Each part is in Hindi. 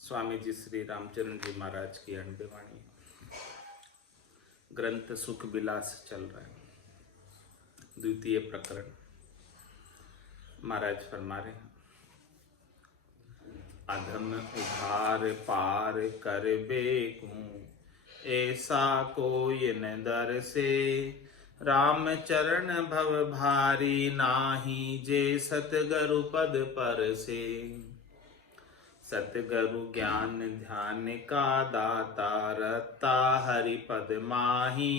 स्वामी जी श्री रामचरण जी महाराज की अनबे वाणी। ग्रंथ सुख विलास चल रहा है। द्वितीय प्रकरण। महाराज फरमा रहे हैं, अधम उधार पार कर बेकूं, ऐसा कोई न दर से। राम चरण भव भारी, नाही जे सतगुरु पद पर से। सतगुरु ज्ञान ध्यान का दाता, रता हरि पद माही।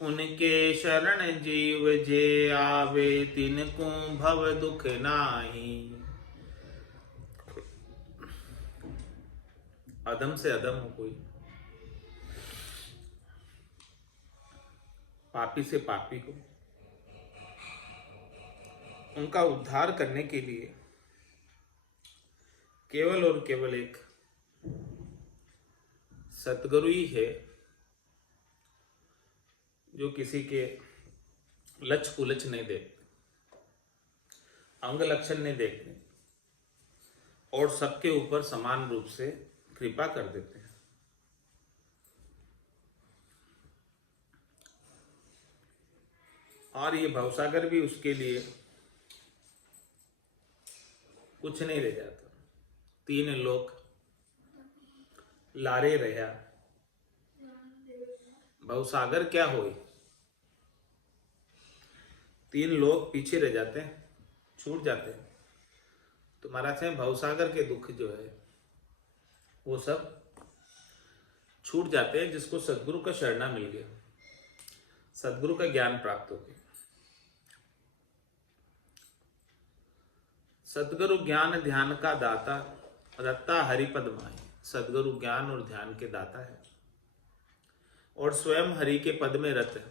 उनके शरण जीव जे आवे, तिनको भव दुख नाही। अधम से अधम हो कोई, पापी से पापी को, उनका उद्धार करने के लिए केवल और केवल एक सतगुरु ही है, जो किसी के लच कुलच नहीं देखते, अंग लक्षण नहीं देखते और सबके ऊपर समान रूप से कृपा कर देते हैं। और ये भवसागर भी उसके लिए कुछ नहीं रह जाता। तीन लोक लारे रहा, भवसागर क्या होए। तीन लोग पीछे रह जाते हैं, छूट जाते हैं। तो महाराज हैं, भवसागर के दुख जो है वो सब छूट जाते हैं, जिसको सदगुरु का शरणा मिल गया, सदगुरु का ज्ञान प्राप्त हो गया। सदगुरु ज्ञान ध्यान का दाता, रत्ता हरिपद माही। सदगुरु ज्ञान और ध्यान के दाता है और स्वयं हरि के पद में रत है,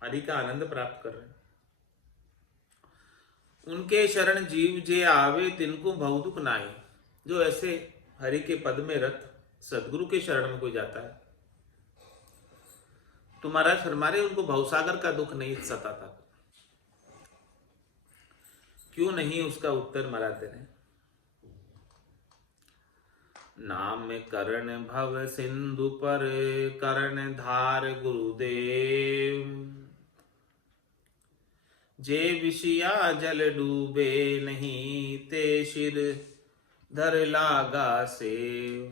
हरि का आनंद प्राप्त कर रहे हैं। उनके शरण जीव जे आवे, तिनको भव दुख नाई। जो ऐसे हरि के पद में रत सदगुरु के शरण में कोई जाता है, तो महाराज फरमा रहे उनको भवसागर का दुख नहीं सताता। क्यों नहीं, उसका उत्तर महाराज दे रहे। नाम करण भव सिंधु पर, करण धार गुरुदेव। जे विषया जल डूबे नहीं, ते शिर धर लागा सेव।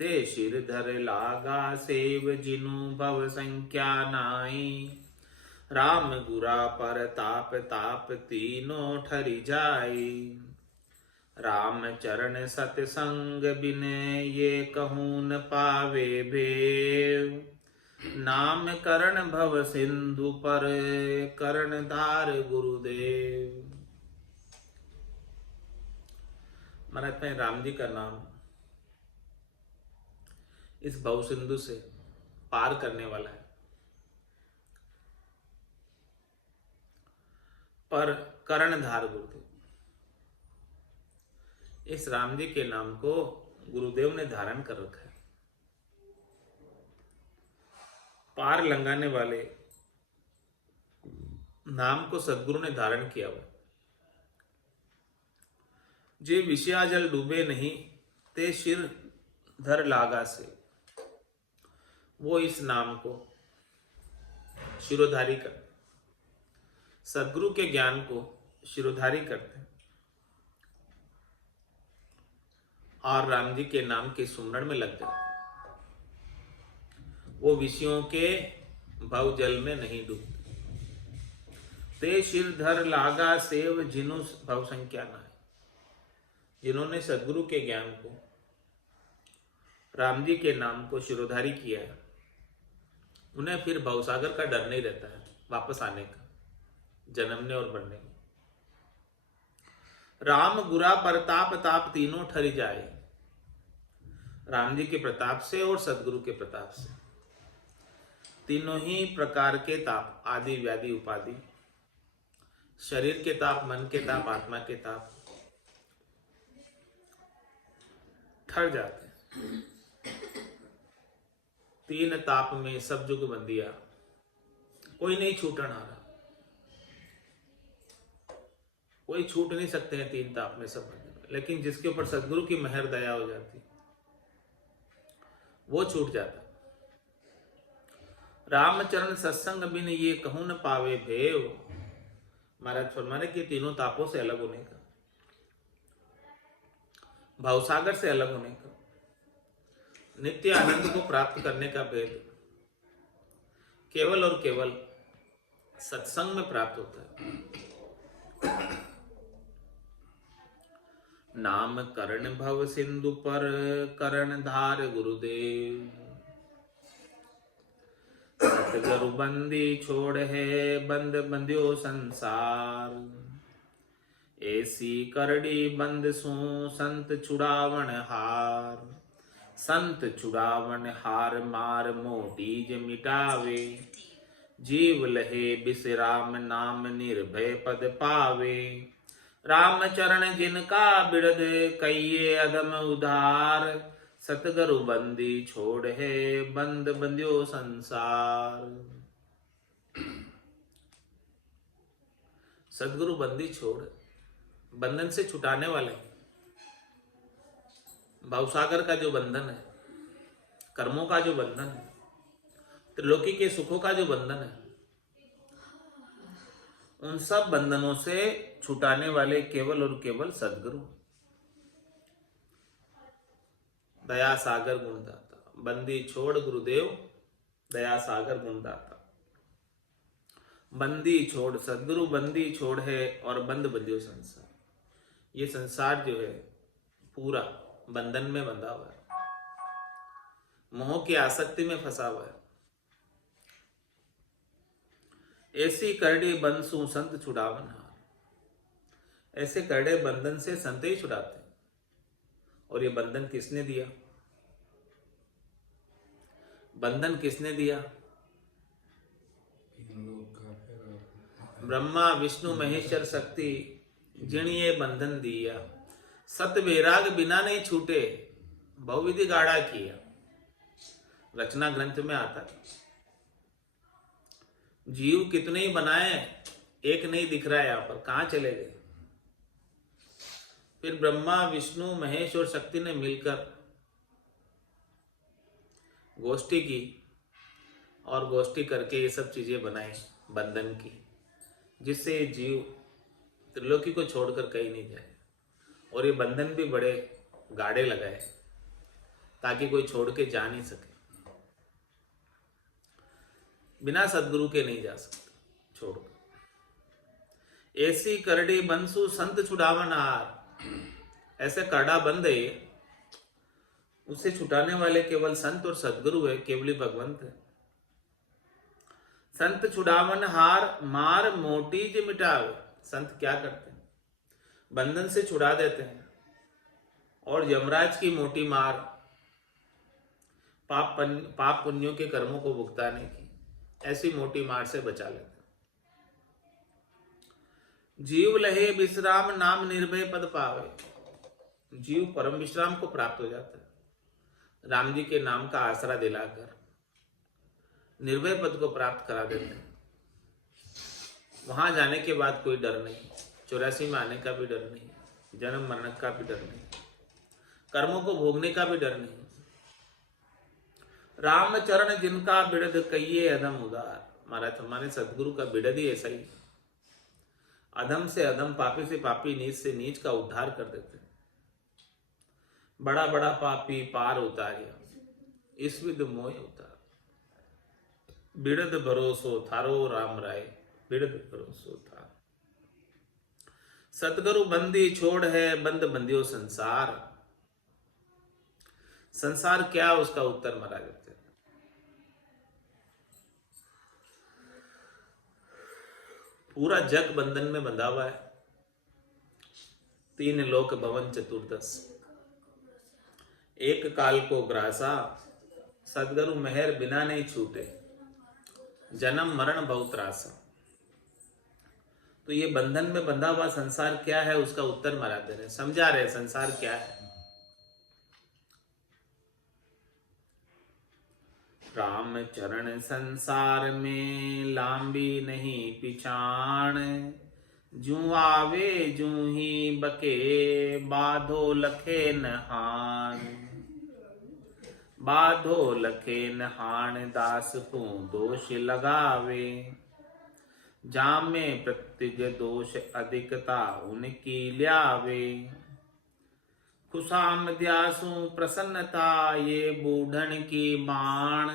ते शिर धर लागा सेव, जिनु भव संख्या नाई। राम गुरा पर ताप ताप, तीनों ठरि जाई। राम चरण सतसंग बिन, ये कहूँ न पावे भेव। नाम करण भव सिंधु पर, करण धार गुरुदेव। महाराज में राम जी का नाम इस भव सिंधु से पार करने वाला है। पर कर्णधार गुरुदेव, इस राम जी के नाम को गुरुदेव ने धारण कर रखा है। पार लंघाने वाले नाम को सदगुरु ने धारण किया हुआ। जे विषया जल डूबे नहीं, ते शिर धर लागा से। वो इस नाम को शिरोधारी कर, सदगुरु के ज्ञान को शिरोधारी करते हैं और राम जी के नाम के सुमरण में लग जाते हैं। वो विषयों के भव जल में नहीं डूबते। ते शिर धर लागा सेव, जिनु भव संख्या ना है। जिन्होंने सदगुरु के ज्ञान को, राम जी के नाम को शिरोधारी किया है, उन्हें फिर भवसागर का डर नहीं रहता है वापस आने का, जन्मने और बढ़ने में। राम गुरा प्रताप ताप, तीनों ठरि जाए। राम जी के प्रताप से और सदगुरु के प्रताप से तीनों ही प्रकार के ताप, आदि व्याधि उपाधि, शरीर के ताप, मन के ताप, आत्मा के ताप ठहर जाते हैं। तीन ताप में सब जुग बंदिया, कोई नहीं छूटन हारा। कोई छूट नहीं सकते हैं तीन ताप में सब बंधे। लेकिन जिसके ऊपर सदगुरु की मेहर दया हो जाती वो छूट जाता। रामचरण सत्संग बिन ये कहूं न पावे भेव। महाराज फरमाने कि तीनों तापों से अलग होने का, भावसागर से अलग होने का, नित्य आनंद को प्राप्त करने का भेद केवल और केवल सत्संग में प्राप्त होता है। नाम करण भव सिंधु पर करण धार गुरुदेव। सतगुरु बंदी छोड़ है बंद बंध्यो संसार। ऐसी करड़ी बंद सो संत छुड़ावन हार। संत छुड़ावन हार मार मोटी ज मिटावे। जीव लहे बिसराम नाम निर्भय पद पावे। राम चरण जिनका बिरद कहिए अदम उधार। सतगुरु बंदी छोड़ है बंद बंध्यो संसार। सतगुरु बंदी छोड़, बंधन से छुटाने वाले, भावसागर का जो बंधन है, कर्मों का जो बंधन है, त्रिलोकी के सुखों का जो बंधन है, उन सब बंधनों से छुटाने वाले केवल और केवल सदगुरु। दया सागर गुणदाता, बंदी छोड़ गुरुदेव दया सागर गुणदाता। बंदी छोड़, सदगुरु बंदी छोड़ है और बंद बंध्यो संसार। ये संसार जो है पूरा बंधन में बंधा हुआ है, मोह की आसक्ति में फंसा हुआ है। ऐसी करड़ी बंसु संत छुड़ावन हार। ऐसे करड़े बंधन से संत ही छुड़ाते हैं। और ये बंधन किसने दिया? बंधन किसने दिया? ब्रह्मा विष्णु महेश्वर शक्ति जिन ये बंधन दिया। सत वैराग बिना नहीं छूटे बहुविधि गाढ़ा किया। रचना ग्रंथ में आता है, जीव कितने ही बनाए एक नहीं दिख रहा है, यहां पर कहां चले गए। फिर ब्रह्मा विष्णु महेश और शक्ति ने मिलकर गोष्ठी की और गोष्ठी करके ये सब चीजें बनाई बंधन की, जिससे जीव त्रिलोकी को छोड़कर कहीं नहीं जाए। और ये बंधन भी बड़े गाढ़े लगाए ताकि कोई छोड़ के जा नहीं सके। बिना सदगुरु के नहीं जा सकते छोड़कर। ऐसी करड़ी बंसु संत छुड़ावन हार। ऐसे करड़ा बंद है, उसे छुटाने वाले केवल संत और सदगुरु है, केवली भगवंत है। संत छुड़ावन हार मार मोटी ज मिटावे। संत क्या करते हैं? बंधन से छुड़ा देते हैं और यमराज की मोटी मार, पाप पुण्यों के कर्मों को भुगताने की ऐसी मोटी मार से बचा लेते हैं। जीव लहे विश्राम नाम निर्भय पद पावे। जीव परम विश्राम को प्राप्त हो जाता है। राम जी के नाम का आसरा दिलाकर निर्भय पद को प्राप्त करा देते हैं। वहां जाने के बाद कोई डर नहीं, 84 में आने का भी डर नहीं, जन्म मरण का भी डर नहीं, कर्मों को भोगने का भी डर नहीं। राम चरण जिनका बिरद कहिए अधम उदार। महाराज हमारे सदगुरु का बिरद ही ऐसा ही, अधम से अधम, पापी से पापी, नीच से नीच का उद्धार कर देते हैं। बड़ा बड़ा पापी पार उतारिया, इस विद मोह उतार। बिरद भरोसो थारो राम राय, बिरद भरोसो था। सतगुरु बंदी छोड़ है बंद बंदियो संसार। संसार क्या, उसका उत्तर महाराज देते हैं। पूरा जग बंधन में बंधा हुआ है। 3 लोक भवन चतुर्दश, एक काल को ग्रासा। सदगुरु मेहर बिना नहीं छूटे, जन्म मरण बहुत त्रासा। तो ये बंधन में बंधा हुआ संसार क्या है, उसका उत्तर महाराज दे रहे, समझा रहे संसार क्या है। राम चरण संसार में लांबी नहीं पिछाण। जू आवे जू ही बके बाधो लखे नहान। बाधो लखे नहान दास को दोष लगावे। जामे प्रत्युज दोष अधिकता उनकी ल्यावे। खुशाम द्यासु प्रसन्नता ये बूढ़न की बाण।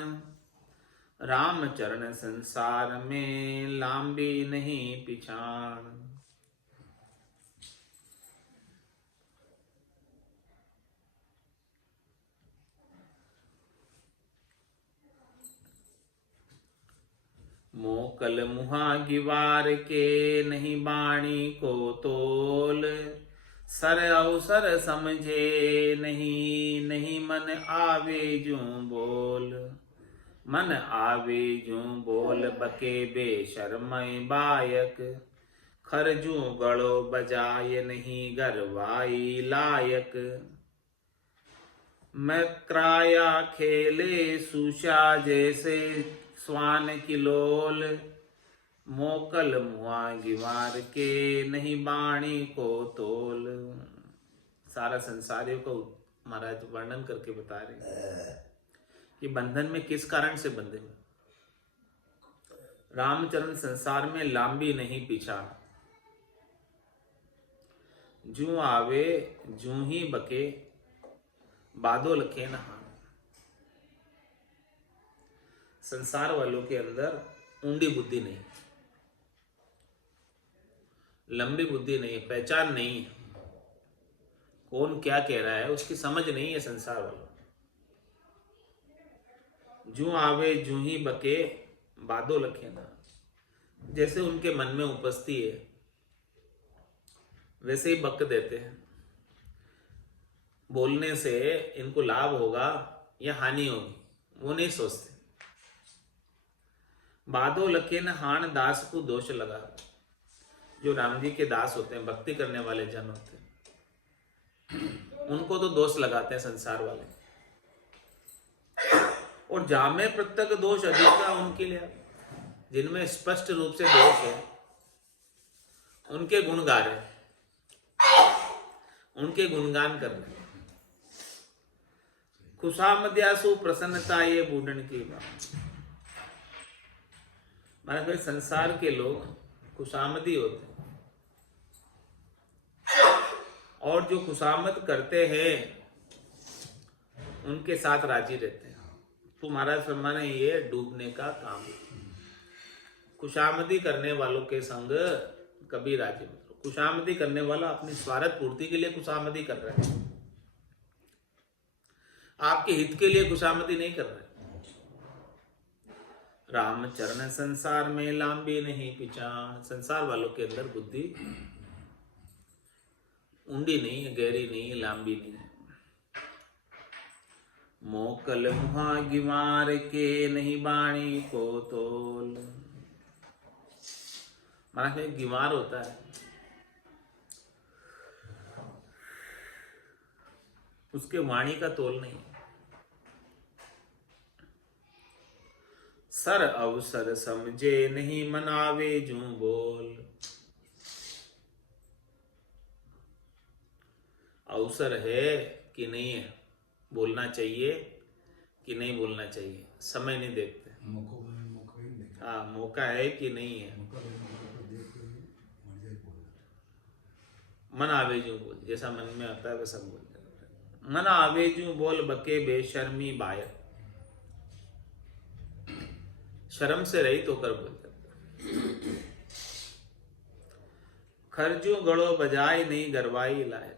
रामचरण संसार में लांबी नहीं पिछाण। मोकल मुहा गिवार के नहीं बाणी को तोल। सर अवसर समझे नहीं नहीं मन आवे जूं बोल। मन आवे जूं बोल बके बेशर्मय बायक। खरजू गड़ो बजाय नहीं गरवाई लायक। मक्राया खेले सुषा जैसे स्वान किलोल। मोकल मुआ गिवार के नहीं बाणी को तोल। सारा संसारियों को महाराज वर्णन करके बता रहे कि बंधन में किस कारण से बंधे। रामचरण संसार में लांबी नहीं पीछा। जू आवे जू ही बके बादो लखे नहान। संसार वालों के अंदर ऊंडी बुद्धि नहीं, लंबी बुद्धि नहीं, पहचान नहीं है। कौन क्या कह रहा है उसकी समझ नहीं है संसार वालों। जू आवे जू ही बके बादो लखे ना। जैसे उनके मन में उपस्थिति है वैसे ही बक देते हैं। बोलने से इनको लाभ होगा या हानि होगी वो नहीं सोचते। बादो लखे न हाण दास को दोष लगा। जो राम जी के दास होते हैं, भक्ति करने वाले जन होते हैं, उनको तो दोष लगाते हैं संसार वाले। और जामे प्रत्यक दोष अधिक उनके लिए, जिनमें स्पष्ट रूप से दोष है उनके गुण गा रहे, उनके गुणगान कर रहे। खुशामद्यासु प्रसन्नता ये बूढ़न की बात। माना फिर संसार के लोग खुशामदी होते हैं और जो खुशामद करते हैं उनके साथ राजी रहते हैं। तो महाराज ब्रह्मा ने ये डूबने का काम। खुशामदी करने वालों के संग कभी राजी मत। खुशामदी करने वाला अपनी स्वार्थ पूर्ति के लिए खुशामदी कर रहा है, आपके हित के लिए खुशामदी नहीं कर रहे। रामचरण संसार में लांबी नहीं पिछाण। संसार वालों के अंदर बुद्धि ऊंडी नहीं है, गहरी नहीं है, लांबी नहीं है। मोकल मुहा गिवार के नहीं बाणी को तोल। महाराज में गिवार होता है, उसके वाणी का तोल नहीं। सर अवसर समझे नहीं मनावे जू बोल। अवसर है कि नहीं है, बोलना चाहिए कि नहीं बोलना चाहिए, समय नहीं देखते। हाँ, मौका है कि नहीं है। मन आवे जू बोल, जैसा मन में आता है वैसा बोल। मन आवे जू बोल बके बेशर्मी बायक। शर्म से रहित होकर बोलते। खरजू गड़ो बजाय नहीं गरवाई लाए।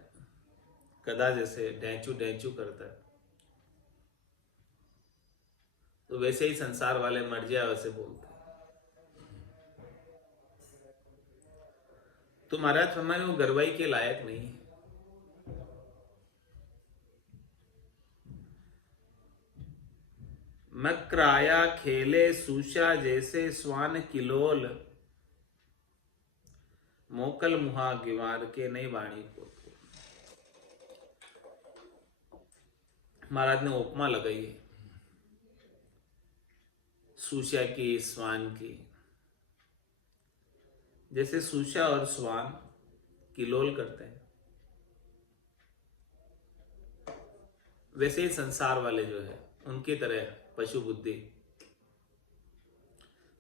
गधा जैसे डेंचू डेंचू करता है तो वैसे ही संसार वाले मर जाए वैसे बोलते। तो महाराज हमारे वो गरवाई के लायक नहीं है। मक्राया खेले सूषा जैसे स्वान किलोल। मोकल मुहा गिवार के नहीं वाणी को। महाराज ने उपमा लगाई है सूषा की, स्वान की। जैसे सूषा और स्वान किलोल करते हैं, वैसे ही संसार वाले जो है उनकी तरह पशु बुद्धि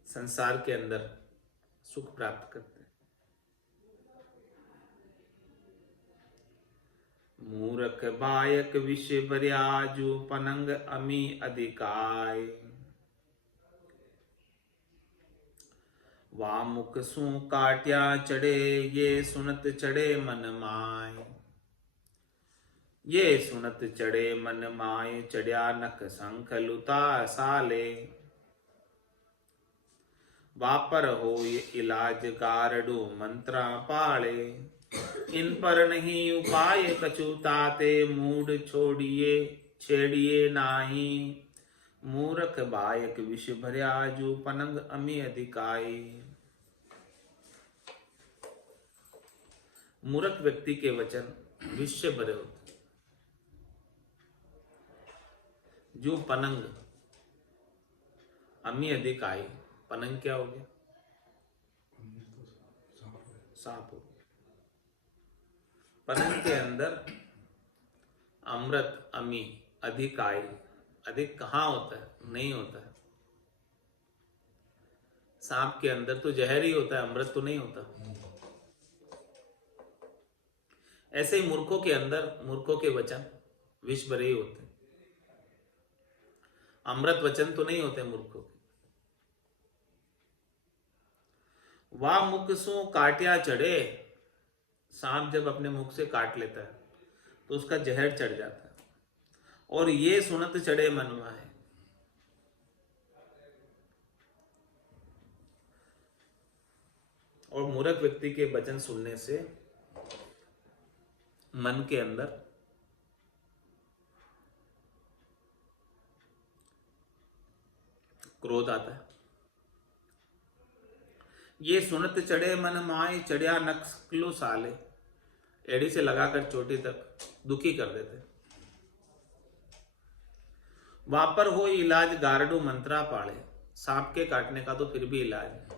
संसार के अंदर सुख प्राप्त करते हैं। मूरख बायक विष बरियाजू पनंग अमी अधिकाय, वामुख सू काट्या चढ़े ये सुनत चढ़े मन माय, ये सुनत चढ़े मन माय चढ़िया नख संख लुता साले, वापर हो इलाज गारडू मंत्रा पाले, इन पर नहीं उपाय कछु ताते मूड छोड़िए छेड़िए नाही, मूरख बायक विष भर्याजू पनंग अमी अधिकाई। मूर्ख व्यक्ति के वचन विष से भरे होते, जो पनंग अमी अधिकाई, पनंग क्या हो गया? सांप हो गया। पनंग के अंदर अमृत अमी अधिकाई, अधिक कहाँ होता है? नहीं होता है। सांप के अंदर तो जहर ही होता है, अमृत तो नहीं होता। ऐसे ही मूर्खों के अंदर, मूर्खों के वचन विष भरे ही होते हैं, अमृत वचन तो नहीं होते मूर्खों के। वा मुख सो काटिया चढ़े, सांप जब अपने मुख से काट लेता है तो उसका जहर चढ़ जाता है, और ये सुनत चढ़े मनवा है। और मूर्ख व्यक्ति के वचन सुनने से मन के अंदर क्रोध आता है। ये सुनत चढ़े मन माय चढ़िया नक्सलो साले, एड़ी से लगाकर चोटी तक दुखी कर देते। वापर हो इलाज गारडू मंत्रा पाड़े, सांप के काटने का तो फिर भी इलाज है।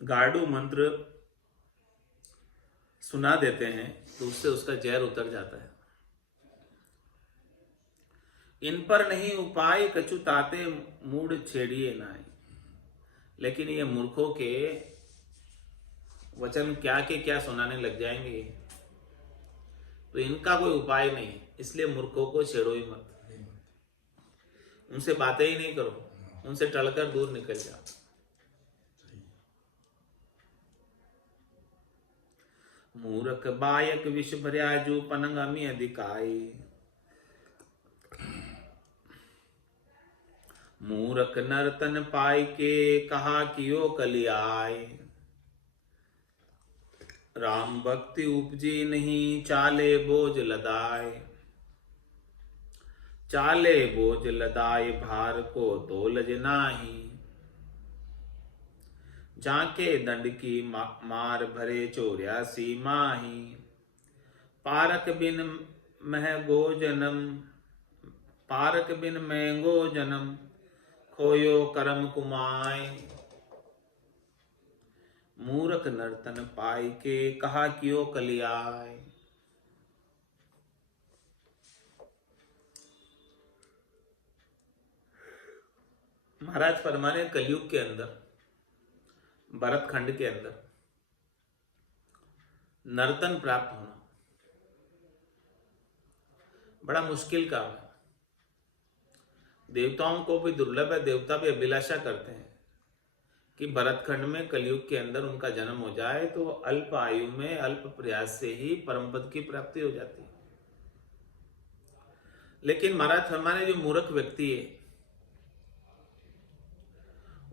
गारडू मंत्र सुना देते हैं तो उससे उसका जहर उतर जाता है। इन पर नहीं उपाय कछु ताते मूड छेड़िए नाई, लेकिन ये मूर्खों के वचन क्या के क्या सुनाने लग जाएंगे, तो इनका कोई उपाय नहीं, इसलिए मूर्खों को छेड़ो ही मत, उनसे बातें ही नहीं करो, उनसे टलकर दूर निकल जाओ। मूर्ख बायक विष भर्याजू पनंग अमी अधिकाई, मूर्ख नर्तन पाई के कहा कियो कलियाय, राम भक्ति उपजी नहीं चाले बोझ लदाय, चाले बोझ लदाय भार को तोलज नाही, जाके दंड की मार भरे चौर्यासी माही, पारक बिन महगो जन्म, पारक बिन महंगो जन्म खोयो करम कुमाय, मूर्ख नर्तन पाई के कहा कियो कलियाय। महाराज फरमाने कलयुग के अंदर, भरत खंड के अंदर नर्तन प्राप्त होना बड़ा मुश्किल काम है। देवताओं को भी दुर्लभ है, देवता भी अभिलाषा करते हैं कि भरत खंड में कलयुग के अंदर उनका जन्म हो जाए तो अल्प आयु में अल्प प्रयास से ही परम पद की प्राप्ति हो जाती है। लेकिन महाराज फरमाने जो मूर्ख व्यक्ति है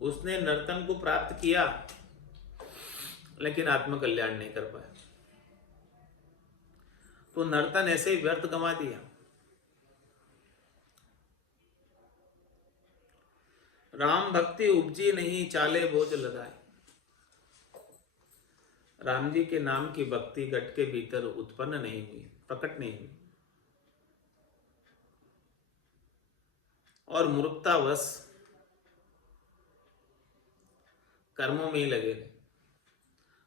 उसने नर्तन को प्राप्त किया लेकिन आत्मकल्याण नहीं कर पाया, तो नर्तन ऐसे ही व्यर्थ गंवा दिया। राम भक्ति उपजी नहीं चाले बोझ लदाए, राम जी के नाम की भक्ति घट के भीतर उत्पन्न नहीं हुई, प्रकट नहीं हुई, और मूर्खतावश कर्मों में ही लगे रहे,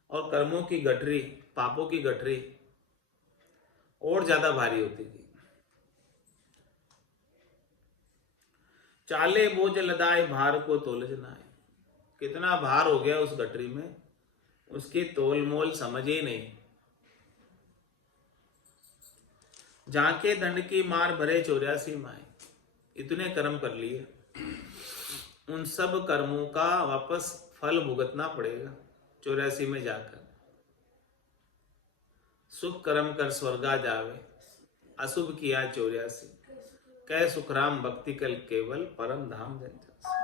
और कर्मों की गठरी, पापों की गठरी और ज्यादा भारी होती थी। चाले बोझ लदाए भार को तोलज नाय, कितना भार हो गया उस गठरी में, उसकी तोल मोल समझ ही नहीं। जाके दंड की मार भरे 84 माए, इतने कर्म कर लिए, उन सब कर्मों का वापस फल भुगतना पड़ेगा 84 में जाकर। सुख कर्म कर स्वर्गा जावे, अशुभ किया 84, कह सुखराम भक्ति कल केवल परम धाम जन जासे।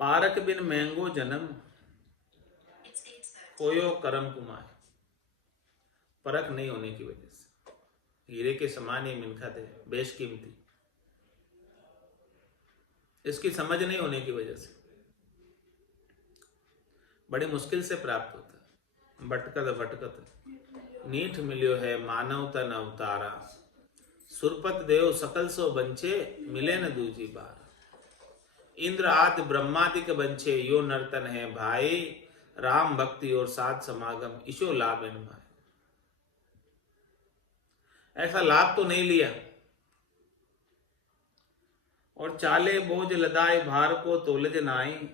पारक बिन महंगो जन्म, कोयो कर्म कुमाए, परख नहीं होने की वजह से, हीरे के समान ही मिनखत है, बेशकीमती, इसकी समझ नहीं होने की वजह से बड़ी मुश्किल से प्राप्त होता है। भटकत भटकत नीठ मिलियो है मानव तन अवतारा, सुरपत देव सकल सो बंचे, मिले न दूजी बार। इंद्र आदि ब्रह्मादिक बंचे, यो नर्तन है भाई, राम भक्ति और साध समागम, ईशो लाभ इन भाई। ऐसा लाभ तो नहीं लिया। और चाले बोझ लदाए भार को तोलज नाई,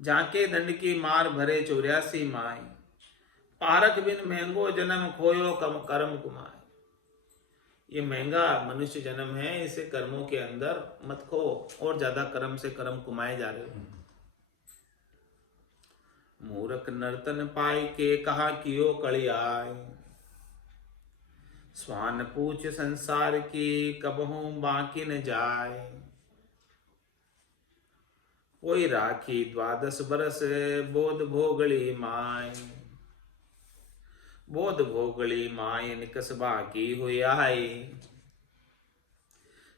जाके दंड की मार भरे 84 माई। पारक बिन महंगो जन्म, खोयो कम कर्म कुमाए। ये महंगा मनुष्य जन्म है, इसे कर्मों के अंदर मत खो, और ज्यादा कर्म से कर्म कुमाए जा रहे हो। मूर्ख नर्तन पाई के, कहा कियो कलियाय, स्वान पूछ संसार की, कबहू बाकी न जाए। कोई राखी 12 बरस, बोध भोगली माय, बोध भोगली माय, निकस बाकी हुई आई।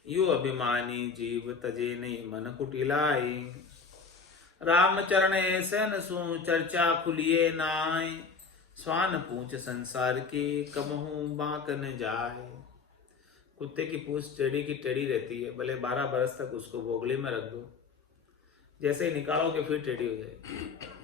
यो अभिमानी जीव तजे नहीं मन कुटिलाई, राम चरण ऐसे न सु चर्चा खुलिए नाय। स्वान पूछ संसार की, कबहू बाक न जाए। कुत्ते की पूंछ टेढ़ी की टेढ़ी रहती है, भले 12 बरस तक उसको भोगली में रख दो, जैसे ही निकालोगे फिर टेढ़ी हो जाएगी।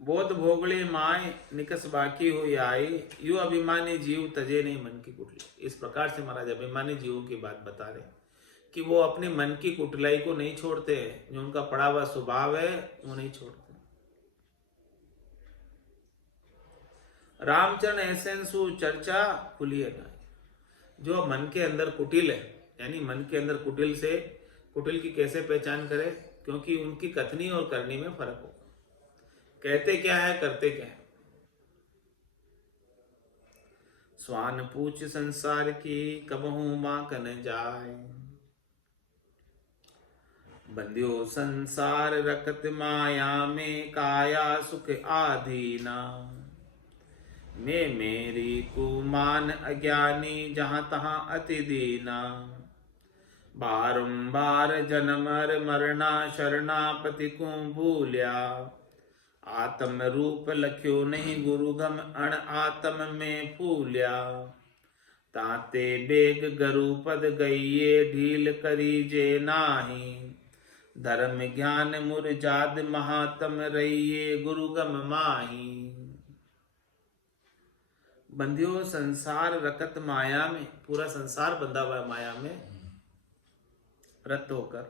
बोध भोगली माय, निकस बाकी हुई आई। यू अभिमानी जीव तजे नहीं मन की कुटली। इस प्रकार से महाराज अभिमानी जीवों की बात बता रहे कि वो अपने मन की कुटलाई को नहीं छोड़ते, जो उनका पड़ा हुआ स्वभाव है वो नहीं छोड़ते। रामचरण ऐसे सु चर्चा खुली है, जो मन के अंदर कुटिल है, यानी मन के अंदर कुटिल से, कुटिल की कैसे पहचान करें, क्योंकि उनकी कथनी और करनी में फर्क होगा। कहते क्या है, करते क्या है। स्वान पूछ संसार की, कबहू बाक न जाए। बंध्यो संसार रखत माया में, काया सुख आधीना। मैं मेरी कुमान अज्ञानी, जहां तहां अति दीना। बारंबार जन्मर मरना, शरणापति को भूलिया। आत्म रूप लख्यो नहीं, गुरुगम अण आत्म में फूलिया। ताते बेग गरुपद गईये, ढील करीजे नाही। धर्म ज्ञान मुरजाद, महात्म रहिए गुरुगम माही। बंधियो संसार रकत माया में, पूरा संसार बंधा हुआ है माया में रत होकर।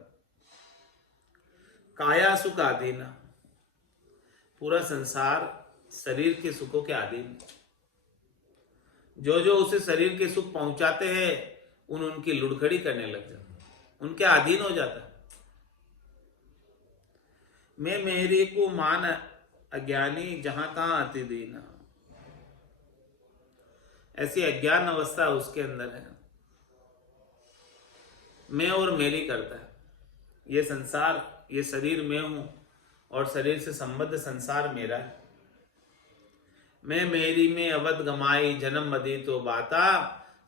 काया सुख आधीना, पूरा संसार शरीर के सुखों के अधीन। जो जो उसे शरीर के सुख पहुंचाते हैं उनकी लुढ़खड़ी करने लग जाता, उनके अधीन हो जाता। मैं मेरी को मान अज्ञानी, जहां तहां अति दीना। ऐसी अज्ञान अवस्था उसके अंदर है, मैं और मेरी करता है। ये संसार, ये शरीर मैं हूं और शरीर से संबद्ध संसार मेरा है। मैं मेरी में अवध गमाई, जन्म मदी तो बाता।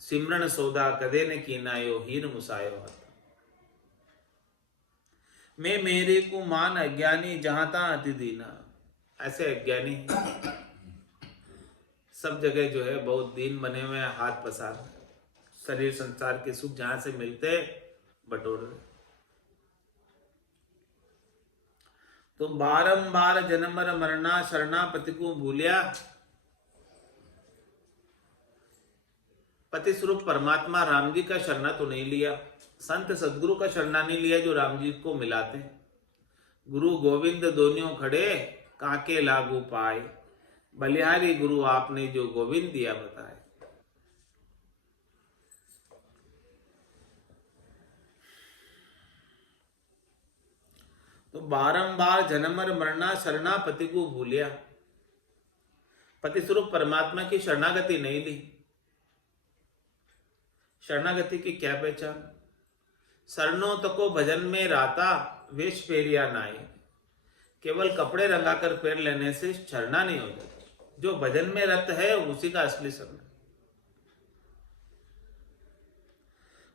सिमरन सौदा कदे न कीना, यो हीन मुसायो आता। मैं मेरे को मान अज्ञानी जहां तहाँ अति दीना। ऐसे अज्ञानी सब जगह जो है बहुत दीन बने हुए हैं, हाथ पसार शरीर संसार के सुख जहां से मिलते बटोर रहे। तो बारंबार जन्मर मरना शरणापति को भूलिया। पति स्वरूप परमात्मा राम जी का शरणा तो नहीं लिया, संत सदगुरु का शरणा नहीं लिया जो राम जी को मिलाते। गुरु गोविंद दोनों खड़े काके लागू पाए, बलिहारी गुरु आपने जो गोविंद दिया बताए। तो बारंबार जन्मर मरना शरणापति को भूलिया। पति स्वरूप परमात्मा की शरणागति नहीं ली। शरणागति की क्या पहचान? शरणों तको भजन में राता वेश पेरिया नाई। केवल कपड़े रंगाकर पैर लेने से शरणा नहीं हो जाती। जो भजन में रत है उसी का असली शरण।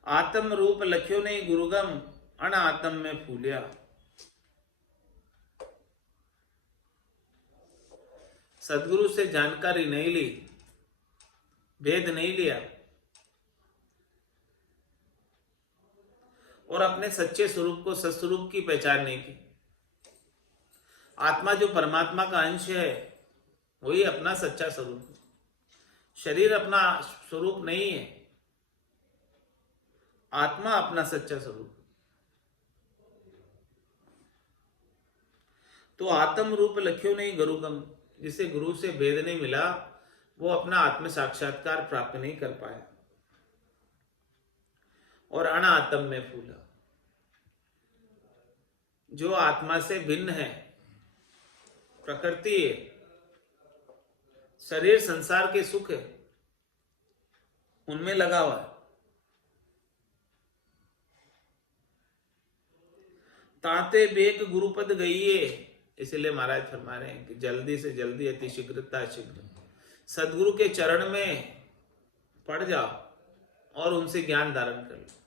आत्म रूप लख्यो नहीं गुरुगम, अण आत्म में फूलिया। सदगुरु से जानकारी नहीं ली, भेद नहीं लिया और अपने सच्चे स्वरूप को सत्स्वरूप की पहचान नहीं की। आत्मा जो परमात्मा का अंश है वही अपना सच्चा स्वरूप है। शरीर अपना स्वरूप नहीं है, आत्मा अपना सच्चा स्वरूप। तो आत्म रूप लख्यो नहीं गुरुगम, जिसे गुरु से भेद नहीं मिला वो अपना आत्म साक्षात्कार प्राप्त नहीं कर पाया और अण आत्म में फूला। जो आत्मा से भिन्न है, प्रकृति है, शरीर संसार के सुख है, उनमें लगा हुआ है। ताते बेग गुरुपद गईये, इसलिए महाराज फरमा रहे हैं कि जल्दी से जल्दी अति शीघ्रता शीघ्र सदगुरु के चरण में पड़ जाओ और उनसे ज्ञान धारण कर लो।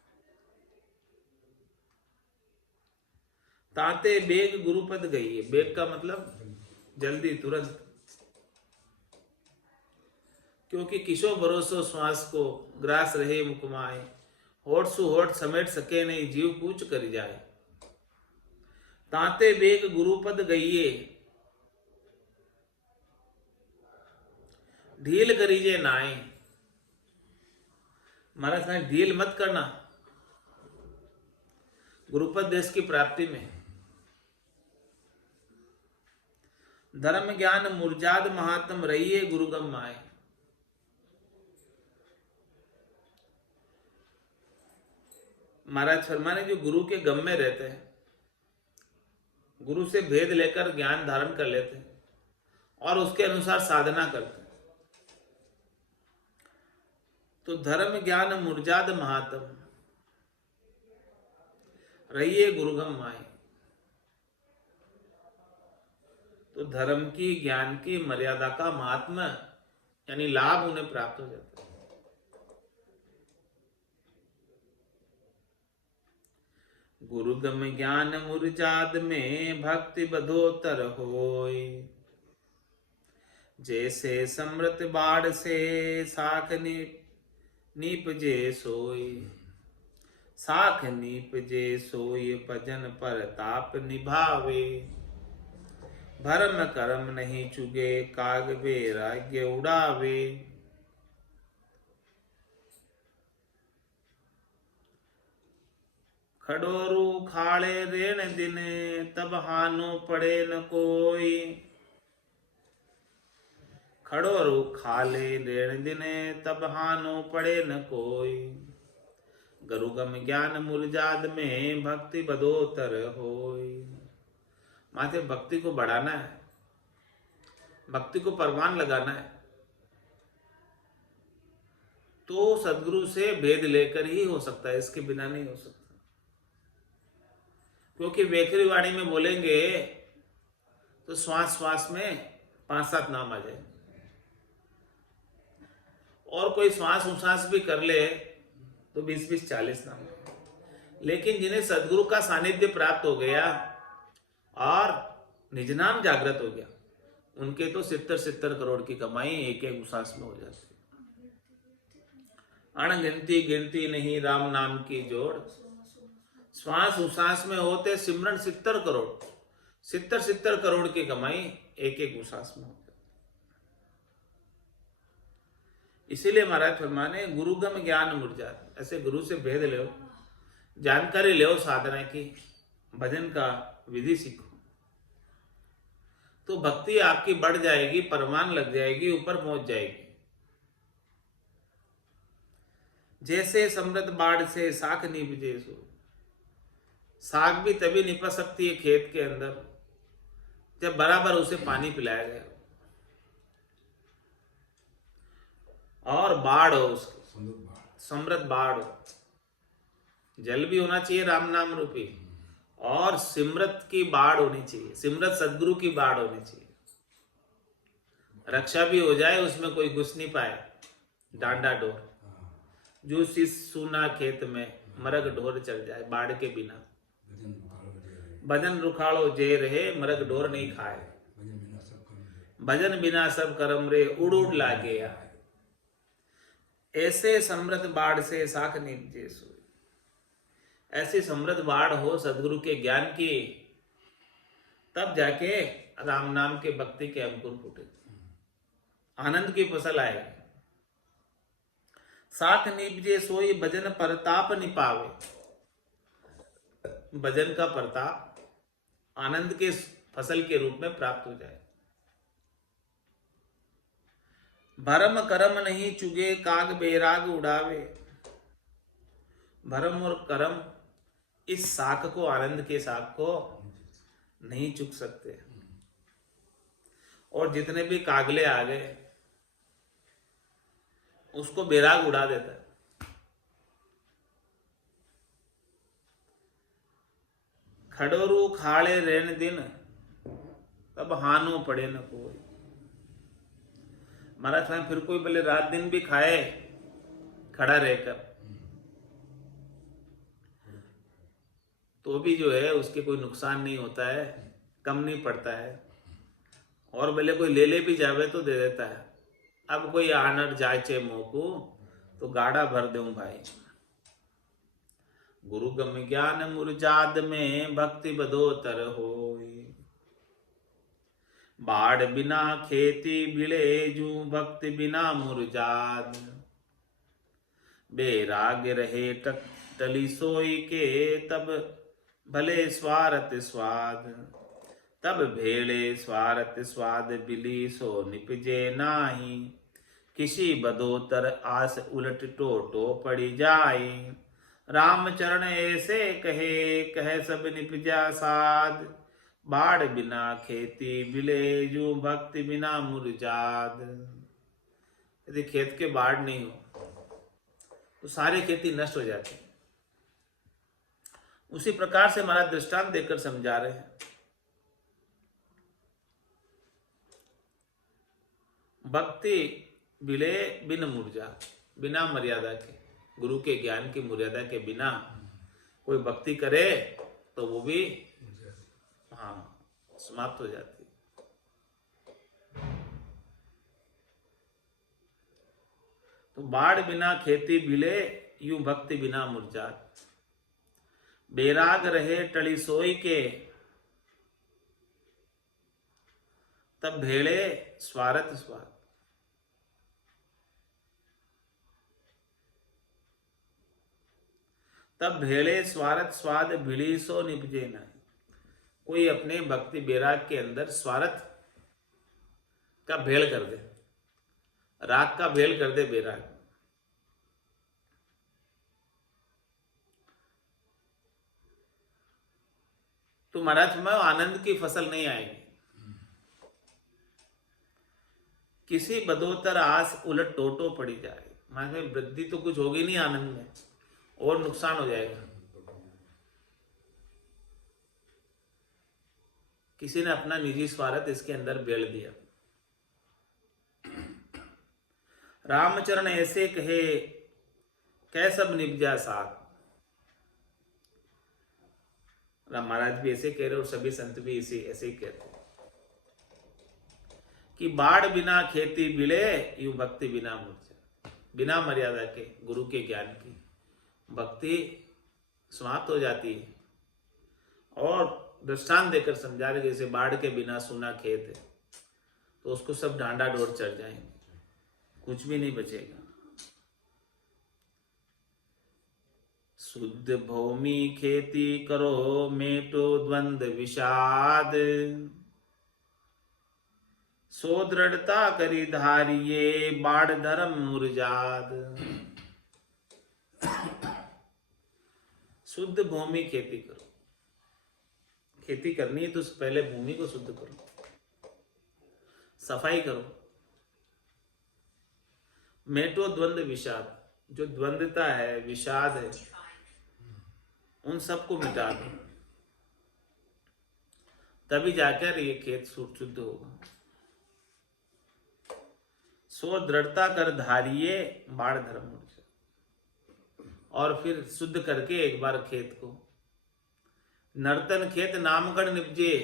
ताते बेग गुरुपद गईये, बेग का मतलब जल्दी, तुरंत। क्योंकि किशो भरोसो श्वास को ग्रास रहे मुकमाए, होठ सु होठ समेट सके नहीं जीव कूच कर जाए। ताते बेग गुरुपद गईये, ढील करीजे नाए। महाराज ने ढील मत करना गुरुपद देश की प्राप्ति में। धर्म ज्ञान मुरजाद महात्म रहिए गुरुगम माए। महाराज फरमाने जो गुरु के गम में रहते हैं, गुरु से भेद लेकर ज्ञान धारण कर लेते हैं और उसके अनुसार साधना करते हैं, तो धर्म ज्ञान मुरजाद महात्म रहिए गुरुगम माए। तो धर्म की, ज्ञान की, मर्यादा का महात्मा यानी लाभ उन्हें प्राप्त हो जाता है। गुरुगम ज्ञान मुरजाद में भक्ति बधोतर होय। जैसे समृत बाढ़ से साख नीपजे सोय। साख नीपजे सोय भजन पर ताप निभावे। भरम कर्म नहीं चुगे काग वैराग्य उड़ावे। खडोरू खाले रेण दिन तब हानो पड़े न कोई। खडोरू खाले रेण दिन तब हानो पड़े न कोई। गुरुगम ज्ञान मुरजाद में भक्ति बदोतर होय। माथे भक्ति को बढ़ाना है, भक्ति को परवान लगाना है, तो सदगुरु से भेद लेकर ही हो सकता है, इसके बिना नहीं हो सकता। क्योंकि वेखरी वाणी में बोलेंगे तो श्वास श्वास में 5-7 नाम आ जाए, और कोई श्वास उश्वास भी कर ले तो 20-40 नाम। लेकिन जिन्हें सदगुरु का सानिध्य प्राप्त हो गया और निज नाम जागृत हो गया, उनके तो 70 करोड़ की कमाई एक एक उसास में हो जाती। अणगिनती गिनती नहीं राम नाम की जोड़, श्वास उसास में होते सिमरन 70 करोड़ की कमाई एक एक उसास में होती। इसीलिए महाराज फरमाने गुरुगम ज्ञान मुरझात, ऐसे गुरु से भेद लो, जानकारी लो साधना की, भजन का विधि सीखो, तो भक्ति आपकी बढ़ जाएगी, परवान लग जाएगी, ऊपर पहुंच जाएगी। जैसे समृद्ध बाढ़ से साख निपजे सो, साग भी तभी निपट सकती है खेत के अंदर जब बराबर उसे पानी पिलाया गया और बाढ़ हो, उसकी समृद्ध बाढ़ हो। जल भी होना चाहिए राम नाम रूपी, और सिमरत की बाढ़ होनी चाहिए, सिमरत सदगुरु की बाढ़ होनी चाहिए। रक्षा भी हो जाए, उसमें कोई घुस नहीं पाए, डांडा डोर जो शीश सुना खेत में मरग ढोर चल जाए बाढ़ के बिना, भजन रुखाड़ो जे रहे मरग ढोर नहीं खाए, भजन बिना सब करम रे उड़ उड़ लागे आए। ऐसे समृद्ध बाढ़ से साख निपजे सोई, ऐसी समृद्ध बाढ़ हो सदगुरु के ज्ञान की, तब जाके राम नाम के भक्ति के अंकुर फूटे, आनंद की फसल आए। साख निपजे सोई भजन परताप निपावे, भजन का प्रताप आनंद के फसल के रूप में प्राप्त हो जाए। भरम करम नहीं चुगे काग बेराग उड़ावे, भरम और कर्म इस साख को, आनंद के साख को नहीं चुक सकते, और जितने भी कागले आ गए उसको बेराग उड़ा देता है। खडोरू खाड़े रेन दिन तब हानो पड़े न कोई, महाराज साहब फिर कोई भले रात दिन भी खाए खड़ा रहकर, तो भी जो है उसके कोई नुकसान नहीं होता है, कम नहीं पड़ता है, और भले कोई ले भी जावे तो दे देता है। अब कोई आनर जाचे मोकू तो गाड़ा भर दूं भाई, गुरु गम ज्ञान मुरजाद में भक्ति बदोतर होई, बाढ़ बिना खेती बिले जू भक्ति बिना मुरजाद, बेराग रहे टली सोई के तब भले स्वार्थ स्वाद, तब भेड़े स्वार्थ स्वाद बिली सो निपजे नाही, किसी बदोतर आस उलट टोटो पड़ी जाए, राम चरण ऐसे कहे कह सब निपजा साध, बाढ़ बिना खेती बिले जू भक्ति बिना मुरजाद। यदि खेत के बाढ़ नहीं हो तो सारी खेती नष्ट हो जाती। उसी प्रकार से हमारा दृष्टांत देकर समझा रहे हैं। भक्ति बिले बिन मुरझा, बिना मर्यादा के, गुरु के ज्ञान की मर्यादा के बिना कोई भक्ति करे तो वो भी समाप्त हो जाती। तो बाढ़ बिना खेती बिले यूं भक्ति बिना मुरझात, बेराग रहे टली सोई के तब भेड़े स्वार्थ स्वाद, तब भेड़े स्वार्थ स्वाद भिड़ी सो निपजे नहीं। कोई अपने भक्ति बेराग के अंदर स्वार्थ का भेड़ कर दे, राग का भेड़ कर दे बेराग, तो महाराज में आनंद की फसल नहीं आएगी। किसी बदोतर आस उलट टोटो पड़ी जाए, महाराज वृद्धि तो कुछ होगी नहीं आनंद में, और नुकसान हो जाएगा। किसी ने अपना निजी स्वार्थ इसके अंदर बेल दिया। रामचरण ऐसे कहे कै सब निपजा साथ, राम महाराज भी ऐसे कह रहे और सभी संत भी इसी ऐसे ही कहते हैं कि बाढ़ बिना खेती बिले, यूं भक्ति बिना मूर्छा। बिना मर्यादा के गुरु के ज्ञान की भक्ति समाप्त हो जाती है। और दृष्टांत देकर समझा रहे जैसे बाढ़ के बिना सूना खेत है तो उसको सब डांडा डोर चढ़ जाएंगे, कुछ भी नहीं बचेगा। शुद्ध भूमि खेती करो, मेटो द्वंद्व विषाद। सो दृढ़ता करी धारिये, बाढ़ धर्म मुरजाद। शुद्ध भूमि खेती करो। खेती करनी है तो पहले भूमि को शुद्ध करो, सफाई करो। मेटो द्वंद्व विषाद, जो द्वंद्वता है, विषाद है, उन सबको मिटा दो, तभी जाकर ये खेत शुद्ध होगा। सो दृढ़ता कर धारिये, बाढ़ धर्म मुरझा। और फिर शुद्ध करके एक बार खेत को, नर्तन खेत नामगढ़ निपजे,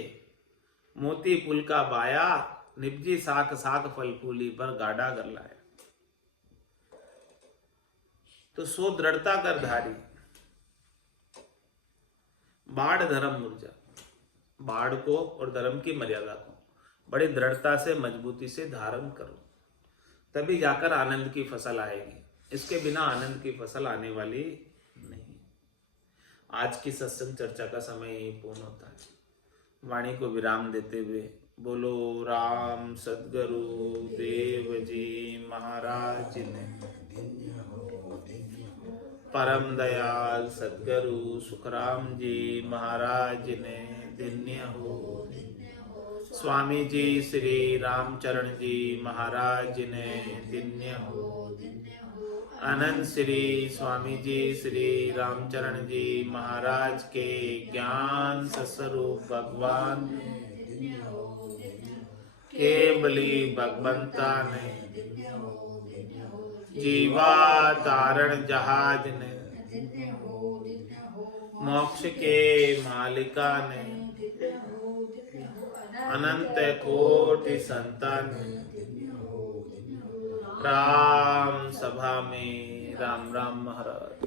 मोती पुल का बाया, निपजी साख साख फल फूली, पर गाढ़ा कर लाया। तो सो दृढ़ता कर धारी, बाढ़ धर्म मुरझा। बाढ़ को और धर्म की मर्यादा को बड़ी दृढ़ता से मजबूती से धारण करो, तभी जाकर आनंद की फसल आएगी। इसके बिना आनंद की फसल आने वाली नहीं। आज की सत्संग चर्चा का समय यही पूर्ण होता है। वाणी को विराम देते हुए बोलो राम सद्गुरु देव जी महाराज ने, परम दयाल सद्गुरु सुखराम जी महाराज ने धन्य हो। स्वामी जी श्री रामचरण जी महाराज ने धन्य हो। अनंत श्री स्वामी जी श्री रामचरण जी महाराज के ज्ञान स्वरूप भगवान केवली भगवंता ने, जीवा तारण जहाज ने, मोक्ष के मालिका ने, अनंत कोटि संतान, राम सभा में राम राम महाराज।